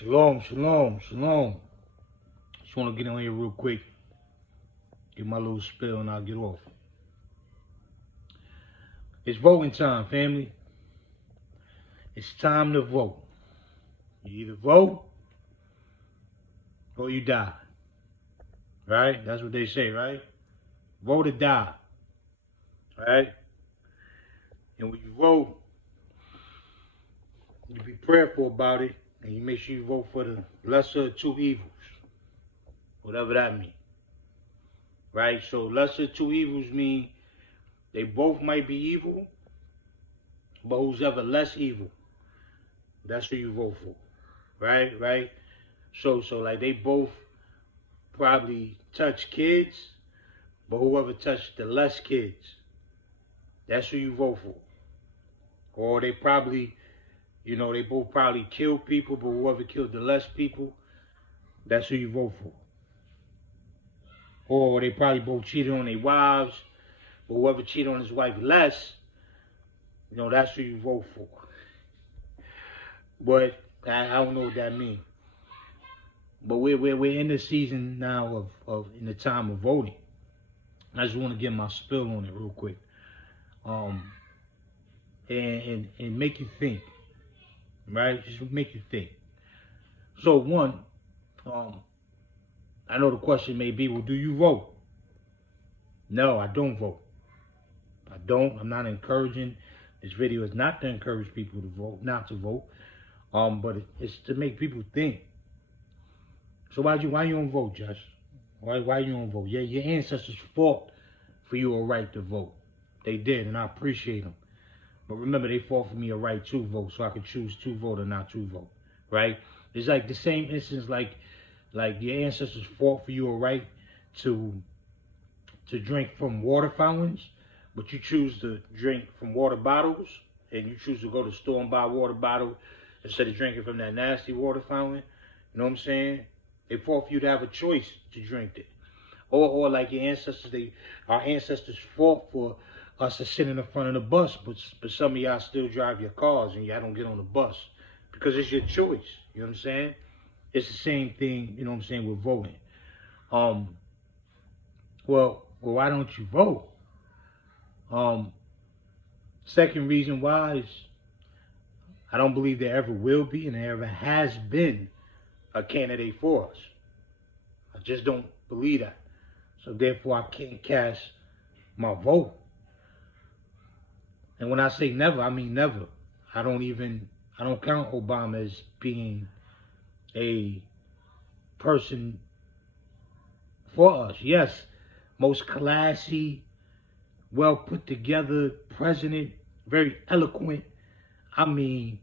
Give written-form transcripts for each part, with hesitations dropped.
Shalom, shalom, shalom. Just want to get on here real quick, get my little spill, and I'll get off. It's voting time, family. It's time to vote. You either vote or you die. Right? That's what they say, right? Vote or die. Right? And when you vote, you be prayerful about it, and you make sure you vote for the lesser of two evils. Whatever that means. Right? So lesser of two evils mean they both might be evil, but who's ever less evil, that's who you vote for. Right? So like they both probably touch kids, but whoever touched the less kids, that's who you vote for. Or they probably, they both probably kill people, but whoever killed the less people, that's who you vote for. Or they probably both cheated on their wives, but whoever cheated on his wife less, that's who you vote for. But I don't know what that means. But we're in the season now of in the time of voting. I just want to get my spill on it real quick, and make you think, right? Just make you think. So one, I know the question may be, well, do you vote? No, I don't vote. I don't. I'm not encouraging. This video is not to encourage people to vote, not to vote, but it's to make people think. So why you don't vote, Josh? Why you don't vote? Yeah, your ancestors fought for you a right to vote. They did, and I appreciate them. But remember, they fought for me a right to vote, so I could choose to vote or not to vote. Right? It's like the same instance, like your ancestors fought for you a right to drink from water fountains, but you choose to drink from water bottles, and you choose to go to the store and buy a water bottle instead of drinking from that nasty water fountain. You know what I'm saying? They fought for you to have a choice to drink it. Or like your ancestors, our ancestors fought for us to sit in the front of the bus, but some of y'all still drive your cars and y'all don't get on the bus because it's your choice. You know what I'm saying? It's the same thing, you know what I'm saying, with voting. Well, why don't you vote? Second reason why is I don't believe there ever will be and there ever has been a candidate for us. I just don't believe that. So therefore I can't cast my vote. And when I say never, I mean never. I don't count Obama as being a person for us. Yes, most classy, well put together president, very eloquent. I mean,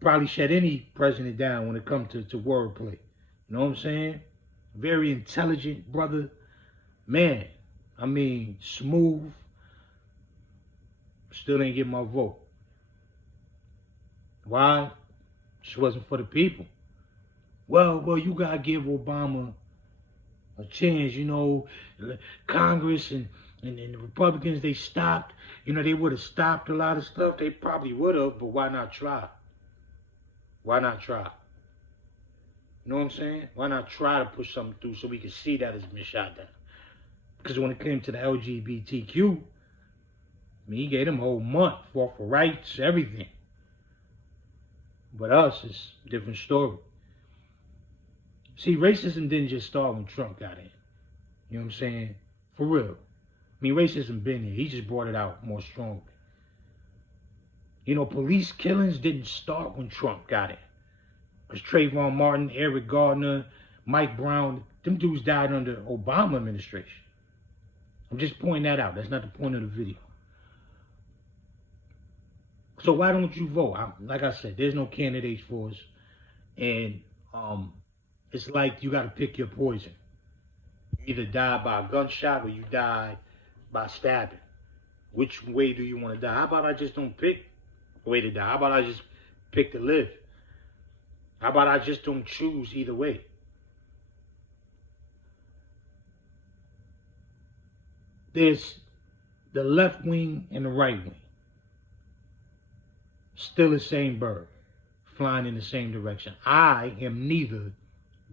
probably shut any president down when it comes to wordplay. You know what I'm saying? Very intelligent brother. Man, I mean, smooth. Still didn't get my vote. Why? She wasn't for the people. Well, you gotta give Obama a chance. Congress and the Republicans, they stopped. They would have stopped a lot of stuff. They probably would have, but why not try? Why not try? You know what I'm saying? Why not try to push something through so we can see that it's been shot down? Because when it came to the LGBTQ, he gave them a whole month, fought for rights, everything. But us, it's a different story. See, racism didn't just start when Trump got in. You know what I'm saying? For real. Racism been here. He just brought it out more strongly. Police killings didn't start when Trump got in. Because Trayvon Martin, Eric Gardner, Mike Brown, them dudes died under Obama administration. I'm just pointing that out. That's not the point of the video. So why don't you vote? Like I said, there's no candidates for us. And it's like you got to pick your poison. You either die by a gunshot or you die by stabbing. Which way do you want to die? How about I just don't pick a way to die? How about I just pick to live? How about I just don't choose either way? There's the left wing and the right wing. Still the same bird. flying in the same direction. I am neither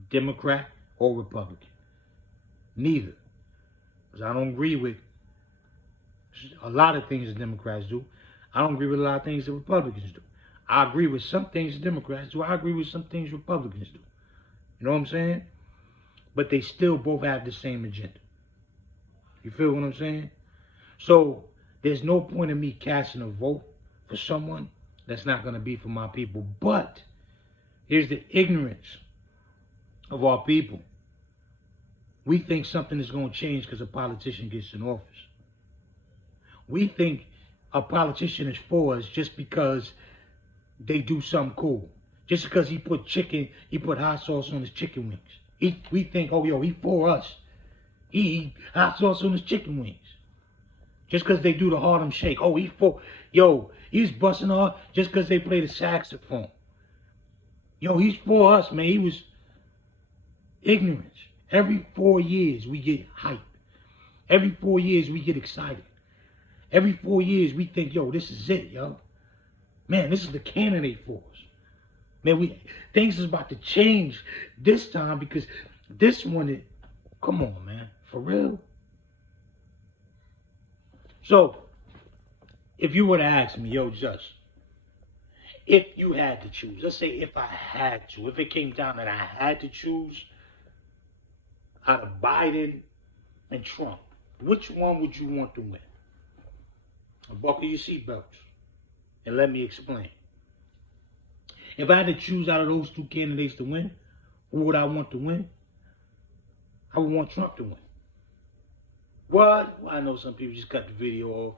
Democrat or Republican. Neither. Because I don't agree with a lot of things the Democrats do. I don't agree with a lot of things the Republicans do. I agree with some things the Democrats do. I agree with some things Republicans do. You know what I'm saying? But they still both have the same agenda. You feel what I'm saying? So there's no point in me casting a vote for someone that's not going to be for my people. But here's the ignorance of our people. We think something is going to change because a politician gets in office. We think a politician is for us just because they do something cool. Just because he put hot sauce on his chicken wings. We think, oh, yo, he for us. He hot sauce on his chicken wings. Just because they do the Harlem Shake. Oh, he's busting off just because they play the saxophone. Yo, he's for us, man. He was ignorance. Every 4 years, we get hype. Every 4 years, we get excited. Every 4 years, we think, yo, this is it, yo. Man, this is the candidate for us. Man, things is about to change this time because this one, come on, man. For real? So, if you were to ask me, yo, Just, if you had to choose, let's say if I had to, if it came down that I had to choose out of Biden and Trump, which one would you want to win? Buckle your seatbelts and let me explain. If I had to choose out of those two candidates to win, who would I want to win? I would want Trump to win. What? Well, I know some people just cut the video off.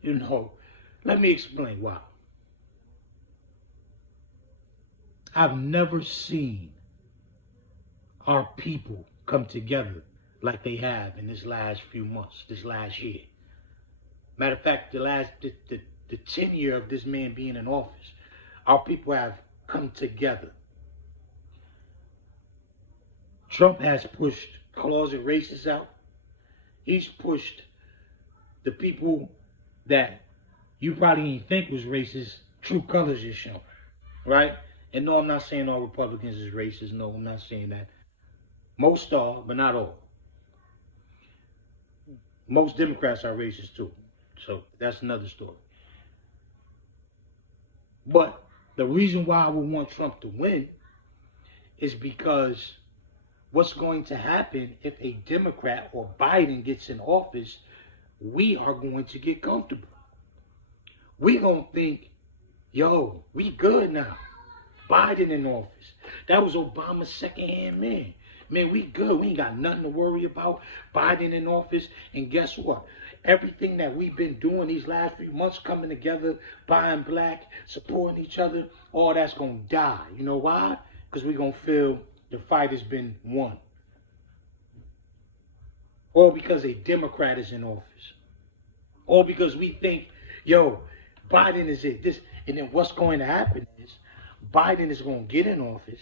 You know, let me explain why. I've never seen our people come together like they have in this last few months, this last year. Matter of fact, the tenure of this man being in office, our people have come together. Trump has pushed closet racists out. He's pushed the people that you probably didn't think was racist, true colors is shown, right? And no, I'm not saying all Republicans is racist. No, I'm not saying that. Most are, but not all. Most Democrats are racist too. So that's another story. But the reason why I would want Trump to win is because what's going to happen if a Democrat or Biden gets in office, we are going to get comfortable. We're going to think, yo, we good now. Biden in office. That was Obama's second-hand man. Man, we good. We ain't got nothing to worry about. Biden in office. And guess what? Everything that we've been doing these last few months, coming together, buying black, supporting each other, all that's going to die. You know why? Because we're going to feel the fight has been won. Or because a Democrat is in office. Or because we think, yo, Biden is it. This, and then what's going to happen is Biden is going to get in office.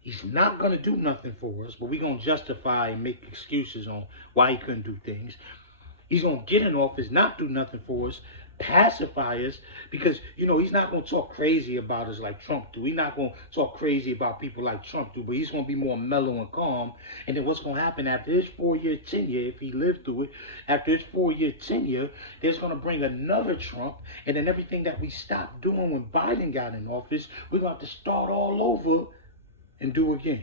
He's not going to do nothing for us, but we're going to justify and make excuses on why he couldn't do things. He's going to get in office, not do nothing for us, pacify us, because, you know, he's not going to talk crazy about us like Trump do. He's not going to talk crazy about people like Trump do, but he's going to be more mellow and calm. And then what's going to happen after his 4-year tenure, if he lived through it, after his 4-year tenure, there's going to bring another Trump, and then everything that we stopped doing when Biden got in office, we're going to have to start all over and do again.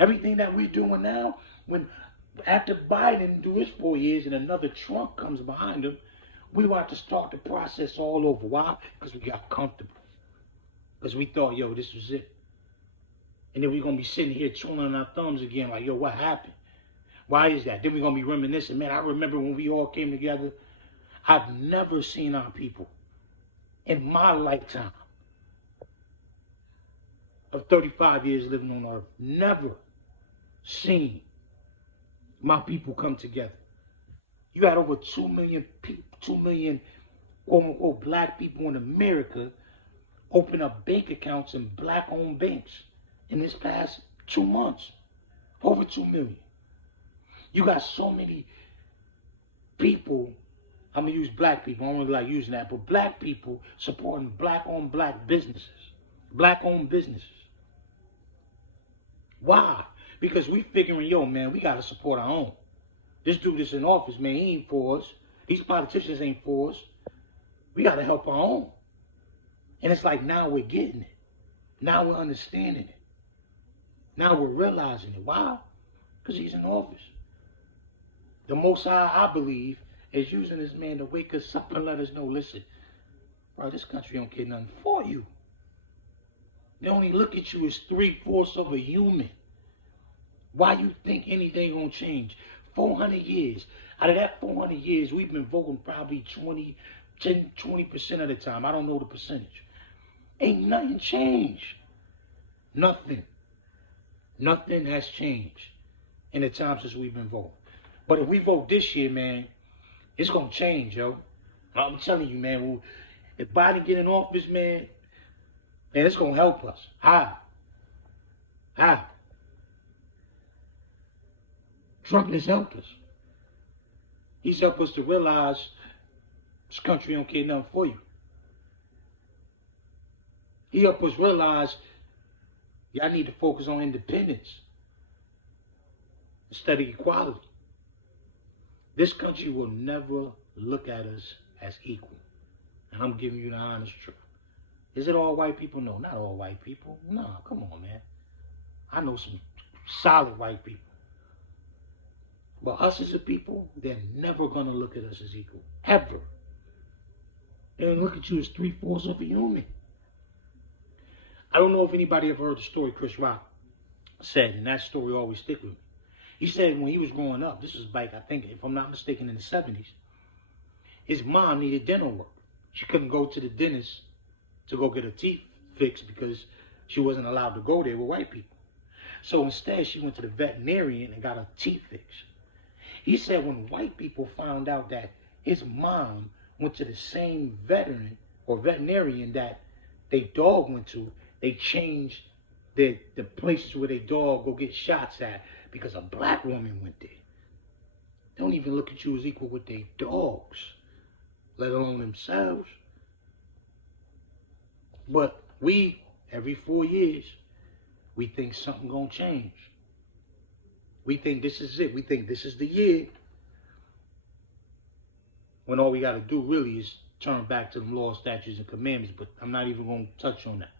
Everything that we're doing now, when after Biden do his 4 years and another Trump comes behind him, we want to start the process all over. Why? Because we got comfortable. Because we thought, yo, this was it. And then we're going to be sitting here twiddling our thumbs again like, yo, what happened? Why is that? Then we're going to be reminiscing. Man, I remember when we all came together. I've never seen our people in my lifetime of 35 years living on earth, never seen my people come together. You had over 2 million people, 2 million quote-unquote black people in America open up bank accounts in black-owned banks in this past 2 months. Over 2 million. You got so many people, I'm going to use black people, I don't really like using that, but black people supporting black-owned black businesses. Black-owned businesses. Why? Because we figuring, yo, man, we got to support our own. This dude that's in office, man, he ain't for us. These politicians ain't for us. We got to help our own. And it's like now we're getting it. Now we're understanding it. Now we're realizing it. Why? Because he's in office. The Most High, I believe, is using this man to wake us up and let us know, listen, bro, this country don't care nothing for you. They only look at you as 3/4 of a human. Why you think anything gonna change? 400 years. Out of that 400 years, we've been voting probably 20% of the time. I don't know the percentage. Ain't nothing changed. Nothing. Nothing has changed in the time since we've been voting. But if we vote this year, man, it's gonna change, yo. I'm telling you, man. If Biden get in office, man, it's gonna help us. How? How? Trump has helped us. He's helped us to realize this country don't care nothing for you. He helped us realize y'all need to focus on independence instead of equality. This country will never look at us as equal. And I'm giving you the honest truth. Is it all white people? No, not all white people. No, come on, man. I know some solid white people. But us as a people, they're never going to look at us as equal. Ever. They're going to look at you as 3/4 of a human. I don't know if anybody ever heard the story Chris Rock said, and that story always stick with me. He said when he was growing up, this was back, I think, if I'm not mistaken, in the 70s, his mom needed dental work. She couldn't go to the dentist to go get her teeth fixed because she wasn't allowed to go there with white people. So instead, she went to the veterinarian and got her teeth fixed. He said when white people found out that his mom went to the same veterinarian that their dog went to, they changed the places where their dog go get shots at because a black woman went there. They don't even look at you as equal with their dogs, let alone themselves. But we, every 4 years, we think something gonna change. We think this is it. We think this is the year. When all we gotta do really is turn back to the laws, statutes, and commandments. But I'm not even gonna touch on that.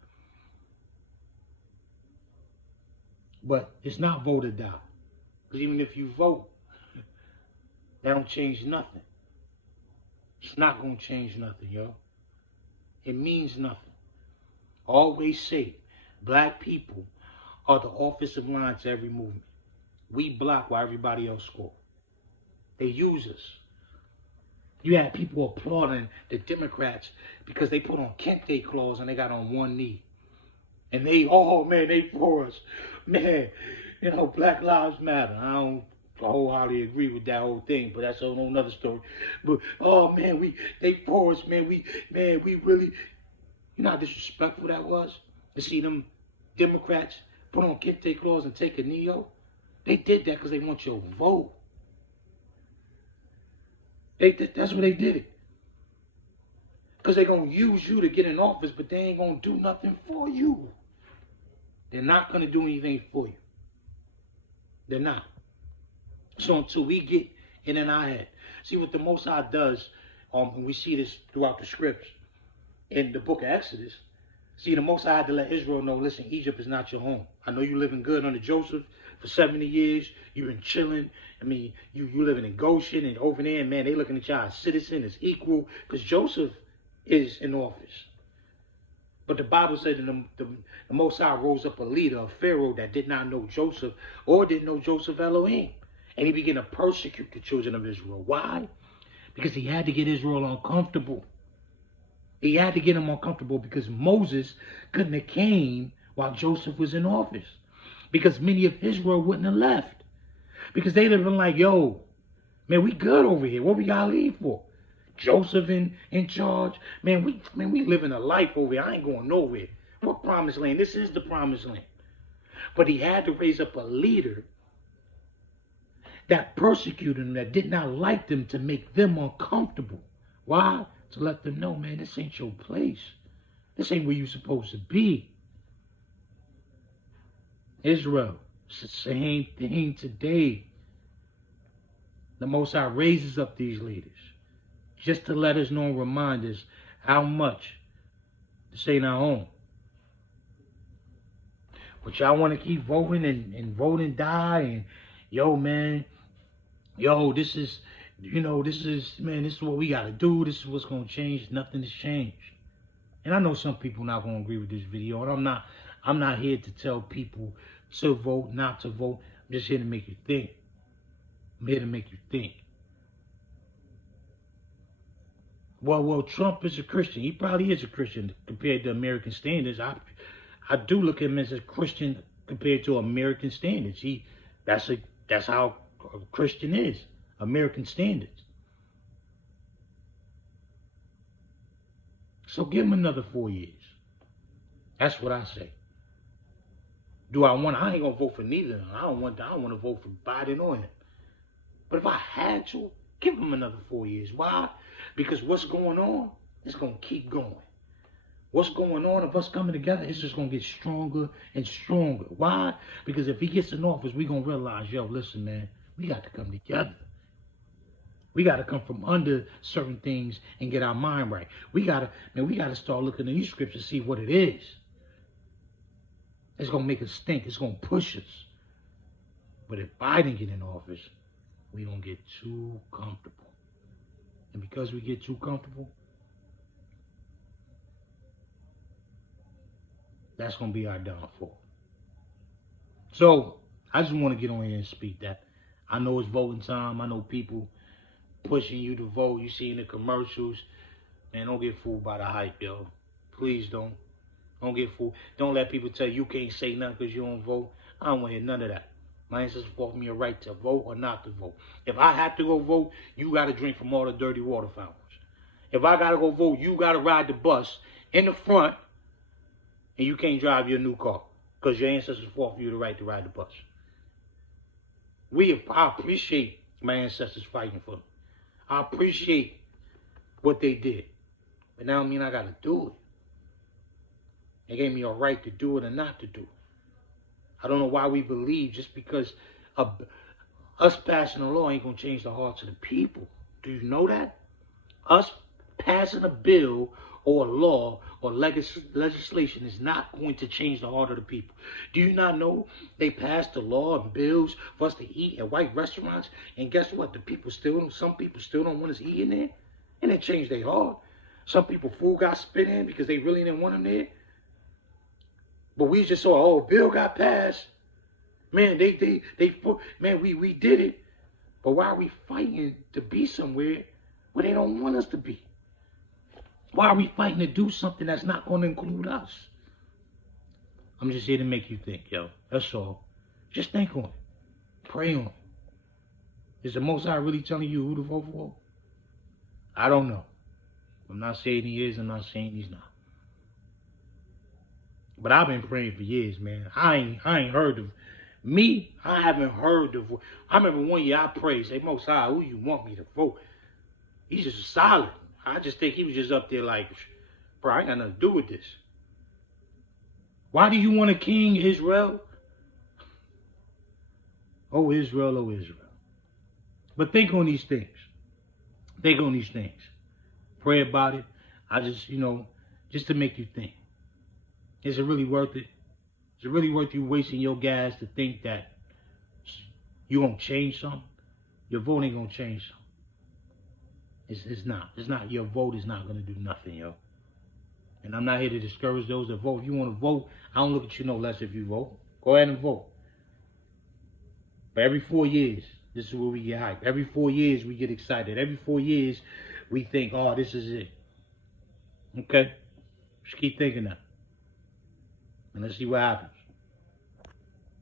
But it's not voted out. Because even if you vote, that don't change nothing. It's not gonna change nothing, yo. It means nothing. Always say, black people are the offensive line to every movement. We block while everybody else score. They use us. You had people applauding the Democrats because they put on Kente clause and they got on one knee. And they, oh man, they for us. Man, you know, Black Lives Matter. I don't wholeheartedly agree with that whole thing, but that's a whole nother story. But, oh man, they for us, man. We really, you know how disrespectful that was? To see them Democrats put on Kente clause and take a knee, yo? They did that because they want your vote. That's what they did it. Because they're going to use you to get in office, but they ain't going to do nothing for you. They're not going to do anything for you. They're not. So until we get it in our head. See what the Most High does, and we see this throughout the scripts, in the book of Exodus. See, the Most High had to let Israel know, listen, Egypt is not your home. I know you're living good under Joseph for 70 years. You've been chilling. I mean, you living in Goshen and over there, and man, they looking at y'all as citizen, as equal, because Joseph is in office. But the Bible said that the Most High rose up a leader, a Pharaoh that did not know Joseph or didn't know Joseph Elohim. And he began to persecute the children of Israel. Why? Because he had to get Israel uncomfortable. He had to get them uncomfortable because Moses couldn't have came while Joseph was in office. Because many of Israel wouldn't have left. Because they'd have been like, yo, man, we good over here. What we gotta leave for? Joseph in charge. Man, we living a life over here. I ain't going nowhere. What promised land? This is the promised land. But he had to raise up a leader that persecuted them, that did not like them, to make them uncomfortable. Why? To let them know, man, this ain't your place. This ain't where you're supposed to be. Israel. It's the same thing today. The Most High raises up these leaders just to let us know and remind us how much this ain't our home. But y'all want to keep voting and vote and die and yo, man, yo, this is, this is, man, this is what we got to do. This is what's going to change. Nothing has changed. And I know some people not going to agree with this video. And I'm not here to tell people to vote, not to vote. I'm just here to make you think. I'm here to make you think. Well, Trump is a Christian. He probably is a Christian compared to American standards. I do look at him as a Christian compared to American standards. That's how a Christian is, American standards. So give him another 4 years. That's what I say. I ain't gonna vote for neither. I don't want to vote for Biden or him. But if I had to, give him another 4 years. Why? Because what's going on, it's gonna keep going. What's going on of us coming together, it's just going to get stronger and stronger. Why? Because if he gets in office, we're going to realize, yo, listen, man, we got to come together. We got to come from under certain things and get our mind right. We got to start looking at these scriptures to see what it is. It's going to make us think. It's going to push us. But if Biden get in office, we don't get too comfortable. And because we get too comfortable, that's going to be our downfall. So, I just want to get on here and speak that. I know it's voting time. I know people pushing you to vote. You see in the commercials. Man, don't get fooled by the hype, yo. Please don't. Don't get fooled. Don't let people tell you can't say nothing because you don't vote. I don't want to hear none of that. My ancestors fought for me a right to vote or not to vote. If I have to go vote, you got to drink from all the dirty water fountains. If I got to go vote, you got to ride the bus in the front. And you can't drive your new car because your ancestors fought for you the right to ride the bus. I appreciate my ancestors fighting for me. I appreciate what they did. But now I mean I got to do it. They gave me a right to do it or not to do it. I don't know why we believe just because us passing a law ain't going to change the hearts of the people. Do you know that? Us passing a bill or a law or legislation is not going to change the heart of the people. Do you not know they passed the law and bills for us to eat at white restaurants? And guess what? Some people still don't want us eating there. And it changed their heart. Some people food got spit in because they really didn't want them there. But we just saw, a bill got passed. Man, we did it. But why are we fighting to be somewhere where they don't want us to be? Why are we fighting to do something that's not going to include us? I'm just here to make you think, yo. That's all. Just think on it. Pray on it. Is the Most High really telling you who to vote for? I don't know. I'm not saying he is. I'm not saying he's not. But I've been praying for years, man. I ain't heard of me. I haven't heard of. I remember one year I prayed, say, Most High, who you want me to vote? He's just silent. I just think he was just up there like, bro, I ain't got nothing to do with this. Why do you want a king, Israel? Oh, Israel, oh, Israel. But think on these things. Think on these things. Pray about it. I just, just to make you think. Is it really worth it? Is it really worth you wasting your gas to think that you're going to change something? Your vote ain't going to change something. It's not. Your vote is not going to do nothing, yo. And I'm not here to discourage those that vote. If you want to vote, I don't look at you no less if you vote. Go ahead and vote. But every 4 years, this is where we get hyped. Every 4 years, we get excited. Every 4 years, we think, oh, this is it. Okay? Just keep thinking that. And let's see what happens.